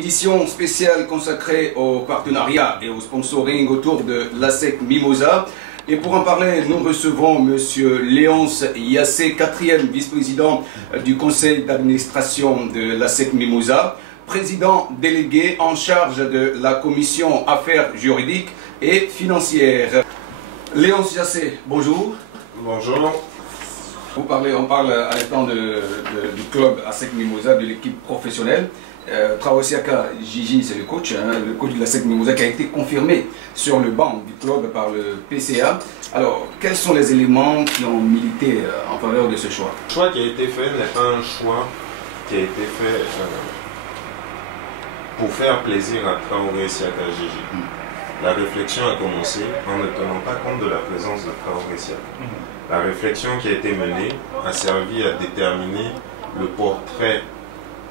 Édition spéciale consacrée au partenariat et au sponsoring autour de l'ASEC Mimosa. Et pour en parler, nous recevons M. Léonce Yassé, 4e vice-président du conseil d'administration de l'ASEC Mimosa, président délégué en charge de la commission affaires juridiques et financières. Léonce Yassé, bonjour. Bonjour. On parle à l'instant du club ASEC Mimosa, de l'équipe professionnelle. Traoré Siaka Gigi, c'est le coach de l'ASEC Mimosa qui a été confirmé sur le banc du club par le PCA. Alors, quels sont les éléments qui ont milité en faveur de ce choix? Le choix qui a été fait n'est pas un choix qui a été fait pour faire plaisir à Traoré Siaka Gigi. La réflexion a commencé en ne tenant pas compte de la présence de Traoré Siaka. La réflexion qui a été menée a servi à déterminer le portrait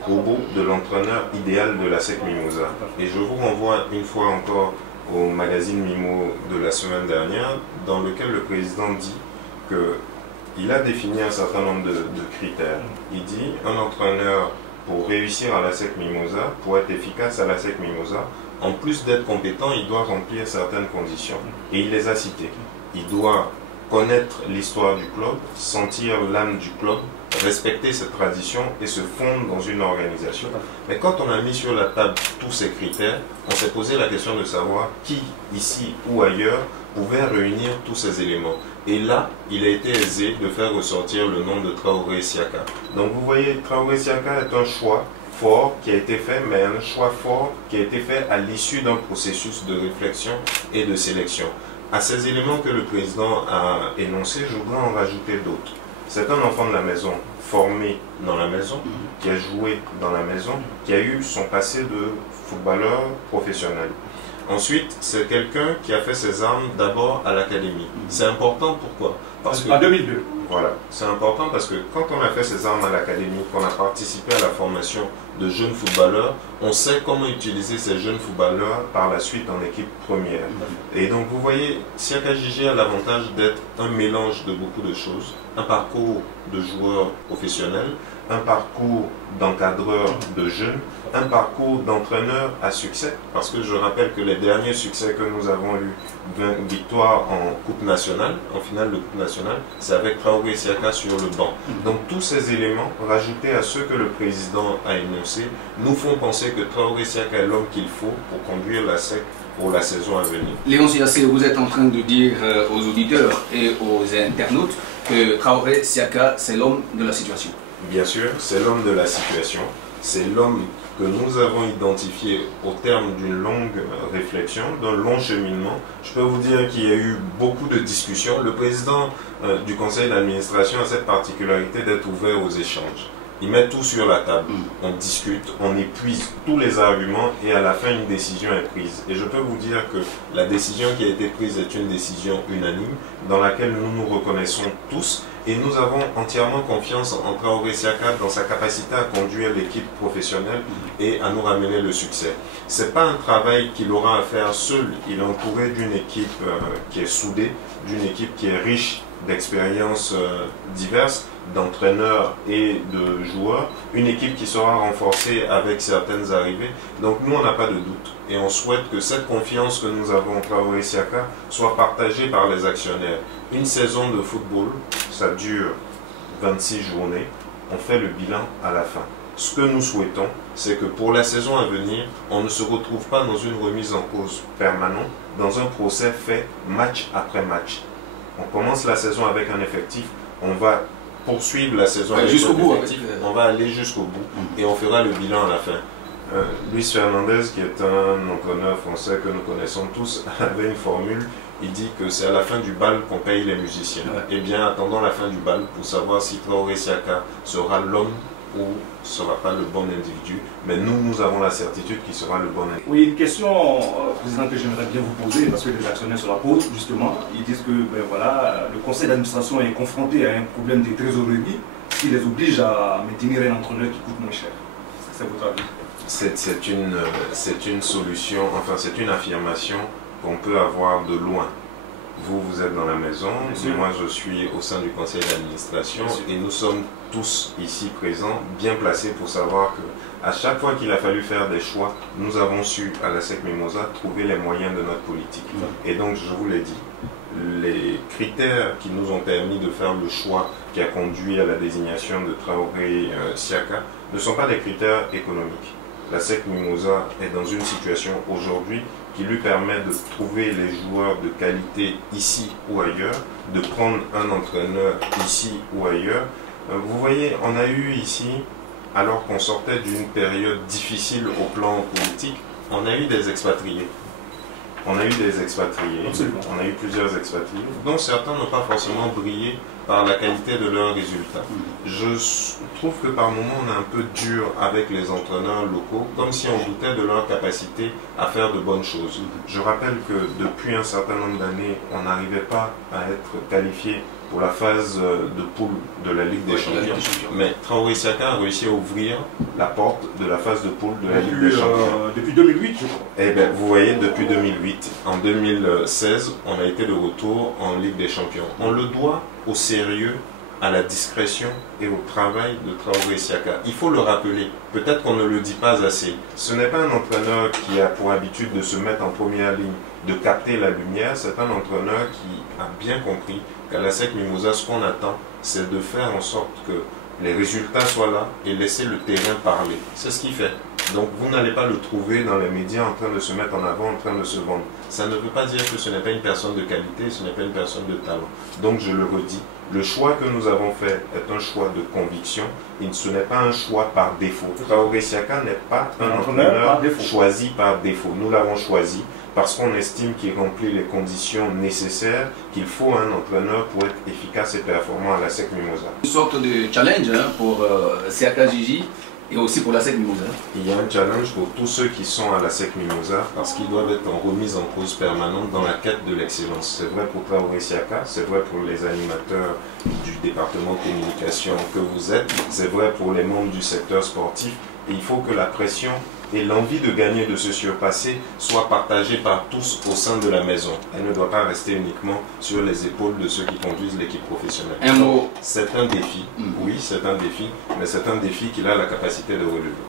robot de l'entraîneur idéal de l'ASEC Mimosa. Et je vous renvoie une fois encore au magazine Mimo de la semaine dernière, dans lequel le président dit qu'il a défini un certain nombre de critères. Il dit un entraîneur, pour réussir à l'ASEC Mimosa, pour être efficace à l'ASEC Mimosa, en plus d'être compétent, il doit remplir certaines conditions. Et il les a citées. Il doit connaître l'histoire du club, sentir l'âme du club, respecter cette tradition et se fondre dans une organisation. Mais quand on a mis sur la table tous ces critères, on s'est posé la question de savoir qui, ici ou ailleurs, pouvait réunir tous ces éléments. Et là, il a été aisé de faire ressortir le nom de Traoré Siaka. Donc vous voyez, Traoré Siaka est un choix fort qui a été fait, mais un choix fort qui a été fait à l'issue d'un processus de réflexion et de sélection. À ces éléments que le président a énoncés, je voudrais en rajouter d'autres. C'est un enfant de la maison, formé dans la maison, qui a joué dans la maison, qui a eu son passé de footballeur professionnel. Ensuite, c'est quelqu'un qui a fait ses armes d'abord à l'académie. C'est important, pourquoi? Parce que, en 2002. Voilà, c'est important parce que quand on a fait ses armes à l'académie, qu'on a participé à la formation de jeunes footballeurs, on sait comment utiliser ces jeunes footballeurs par la suite en équipe première. Et donc vous voyez, Siaka Gigi a l'avantage d'être un mélange de beaucoup de choses. Un parcours de joueur professionnel, un parcours d'encadreur de jeunes, un parcours d'entraîneur à succès, parce que je rappelle que les derniers succès que nous avons eu, victoire en Coupe nationale, en finale de Coupe nationale, c'est avec Traoré Siaka sur le banc. Donc tous ces éléments, rajoutés à ceux que le président a énoncés, nous font penser que Traoré Siaka est l'homme qu'il faut pour conduire l'ASEC pour la saison à venir. Léonce Yassé, vous êtes en train de dire aux auditeurs et aux internautes que Traoré Siaka, c'est l'homme de la situation. Bien sûr, c'est l'homme de la situation, c'est l'homme que nous avons identifié au terme d'une longue réflexion, d'un long cheminement. Je peux vous dire qu'il y a eu beaucoup de discussions. Le président du conseil d'administration a cette particularité d'être ouvert aux échanges. Il met tout sur la table, on discute, on épuise tous les arguments et à la fin une décision est prise. Et je peux vous dire que la décision qui a été prise est une décision unanime dans laquelle nous nous reconnaissons tous et nous avons entièrement confiance en Traoré Siaka dans sa capacité à conduire l'équipe professionnelle et à nous ramener le succès. Ce n'est pas un travail qu'il aura à faire seul, il est entouré d'une équipe qui est soudée, d'une équipe qui est riche d'expériences diverses, d'entraîneurs et de joueurs, une équipe qui sera renforcée avec certaines arrivées. Donc nous, on n'a pas de doute et on souhaite que cette confiance que nous avons en Traoré Siaka soit partagée par les actionnaire. Une saison de football, ça dure 26 journées, on fait le bilan à la fin. Ce que nous souhaitons, c'est que pour la saison à venir, on ne se retrouve pas dans une remise en cause permanente, dans un procès fait match après match. On commence la saison avec un effectif, on va poursuivre la saison avec jusqu'au bout, on va aller jusqu'au bout et on fera le bilan à la fin. Luis Fernandez, qui est un entraîneur français que nous connaissons tous, avait une formule, il dit que c'est à la fin du bal qu'on paye les musiciens. Eh bien, attendons la fin du bal pour savoir si Traoré Siaka sera l'homme ou ne sera pas le bon individu, mais nous avons la certitude qu'il sera le bon individu. Oui, une question, président, que j'aimerais bien vous poser, parce que les actionnaires se la posent, justement. Ils disent que voilà, le conseil d'administration est confronté à un problème de trésorerie qui les oblige à maintenir un entraîneur qui coûte moins cher. C'est votre avis? C'est une solution, enfin c'est une affirmation qu'on peut avoir de loin. Vous êtes dans la maison, moi je suis au sein du conseil d'administration et nous sommes tous ici présents bien placés pour savoir que à chaque fois qu'il a fallu faire des choix, nous avons su à la SEC Mimosa trouver les moyens de notre politique. Et donc je vous l'ai dit, les critères qui nous ont permis de faire le choix qui a conduit à la désignation de Traoré Siaka ne sont pas des critères économiques. La SEC Mimosa est dans une situation aujourd'hui qui lui permet de trouver les joueurs de qualité ici ou ailleurs, de prendre un entraîneur ici ou ailleurs. Vous voyez, on a eu ici, alors qu'on sortait d'une période difficile au plan politique, on a eu des expatriés. On a eu des expatriés, Absolument. on a eu plusieurs expatriés, dont certains n'ont pas forcément brillé par la qualité de leurs résultats. Je trouve que par moments on est un peu dur avec les entraîneurs locaux, comme si on doutait de leur capacité à faire de bonnes choses. Je rappelle que depuis un certain nombre d'années, on n'arrivait pas à être qualifié pour la phase de poule de la Ligue des Champions. Mais Traoré Siaka a réussi à ouvrir la porte de la phase de poule de la Ligue des Champions. Depuis 2008, je crois. Eh bien, vous voyez, depuis 2008. En 2016, on a été de retour en Ligue des Champions. On le doit au sérieux, à la discrétion et au travail de Traoré Siaka. Il faut le rappeler, peut-être qu'on ne le dit pas assez. Ce n'est pas un entraîneur qui a pour habitude de se mettre en première ligne, de capter la lumière. C'est un entraîneur qui a bien compris qu'à la SEC Mimosa, ce qu'on attend, c'est de faire en sorte que les résultats soient là et laisser le terrain parler. C'est ce qu'il fait. Donc vous n'allez pas le trouver dans les médias en train de se mettre en avant, en train de se vendre. Ça ne veut pas dire que ce n'est pas une personne de qualité, ce n'est pas une personne de talent. Donc je le redis, le choix que nous avons fait est un choix de conviction et ce n'est pas un choix par défaut. Traoré Siaka n'est pas un entraîneur choisi par défaut. Nous l'avons choisi parce qu'on estime qu'il remplit les conditions nécessaires qu'il faut à un entraîneur pour être efficace et performant à la SEC Mimosa. Une sorte de challenge pour Siaka Gigi et aussi pour la SEC Mimosa. Il y a un challenge pour tous ceux qui sont à la SEC Mimosa parce qu'ils doivent être en remise en cause permanente dans la quête de l'excellence. C'est vrai pour Traoré Siaka, c'est vrai pour les animateurs du département de communication que vous êtes, c'est vrai pour les membres du secteur sportif. Et il faut que la pression et l'envie de gagner, de se surpasser, soient partagées par tous au sein de la maison. Elle ne doit pas rester uniquement sur les épaules de ceux qui conduisent l'équipe professionnelle. Un mot. C'est un défi, oui c'est un défi, mais c'est un défi qu'il a la capacité de relever.